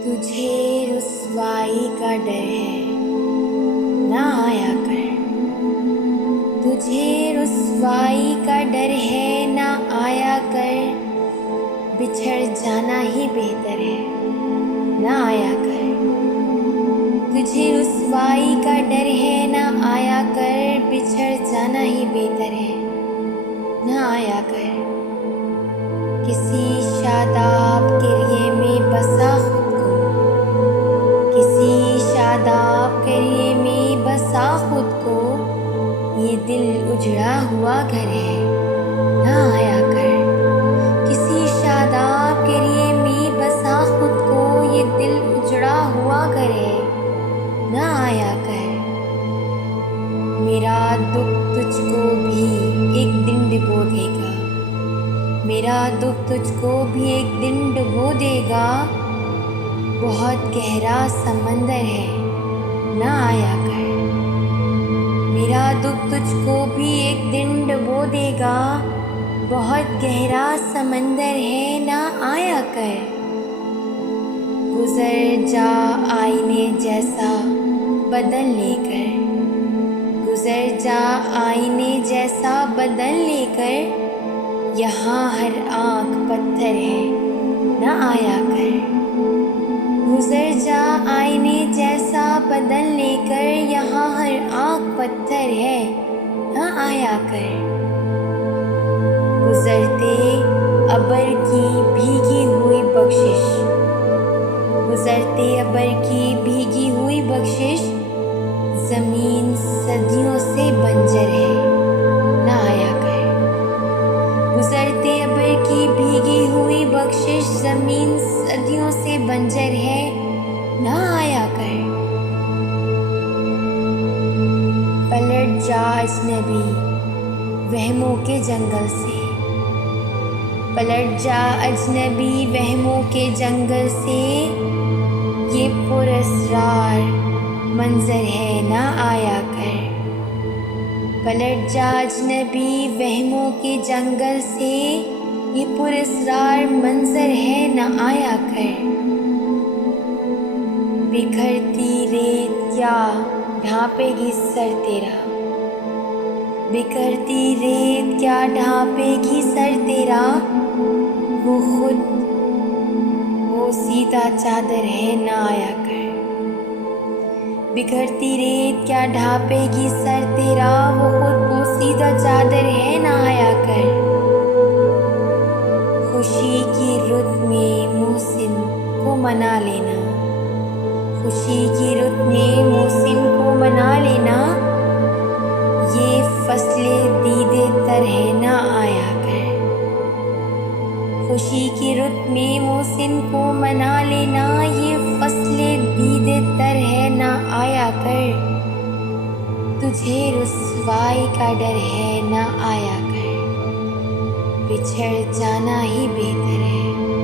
तुझे रुसवाई का डर है ना आया कर। तुझे रुसवाई का डर है ना आया कर। बिछड़ जाना ही बेहतर है ना आया कर। तुझे रुसवाई का डर है ना आया कर। बिछड़ जाना ही बेहतर है ना आया कर। किसी शादाब किरिए में बसा खुद को। किसी शादाब किरिए में बसा खुद को। ये दिल उजड़ा हुआ घर है ना आया कर। किसी शादाब किरिए में बसा खुद को। ये दिल उजड़ा हुआ घर है ना आया कर। मेरा दुख तुझको भी एक दिन डुबो देगा। मेरा दुख तुझको भी एक दिन डुबो देगा। बहुत गहरा समंदर है ना आया कर। मेरा दुख तुझको भी एक दिन डुबो देगा। बहुत गहरा समंदर है ना आया कर। गुजर जा आईने जैसा बदन लेकर। गुजर जा आईने जैसा बदन लेकर। यहाँ हर आँख पत्थर है ना आया कर। गुजर जा आईने जैसा बदन लेकर। यहाँ हर आँख पत्थर है ना आया कर। गुजरते अबर की भीगी हुई बख्शिश। गुजरते अबर की भीगी हुई बख्शिश। ज़मीन सदियों से बंजर है ना आया कर। गुजरते अबर की भीगी हुई बख्शिश। ज़मीन सदियों से बंजर है ना आया कर। पलट जा अजनबी वहमों के जंगल से। पलट जा अजनबी वहमों के जंगल से। ये पुरस्रार मंजर है ना आया कर। पलट जा अजनबी वहमों के जंगल से। ये पुरस्रार मंजर है ना आया कर। बिखरती रेत क्या ढांपेगी सर तेरा। बिखरती रेत क्या ढांपेगी सर तेरा। वो खुद वो सीधा चादर है ना आया कर। बिखरती रेत क्या ढांपेगी सर तेरा। वो खुद वो सीधा चादर है ना आया कर। खुशी की रुत में मोहसिन को मना लेना। खुशी की रुत में मोहसिन को मना लेना। ये फसले दीदे तर है ना आया कर। खुशी की रुत में मोहसिन को मना लेना। ये फसले दीदे तर है ना आया कर। तुझे रुसवाई का डर है ना आया कर। बिछड़ जाना ही बेहतर है।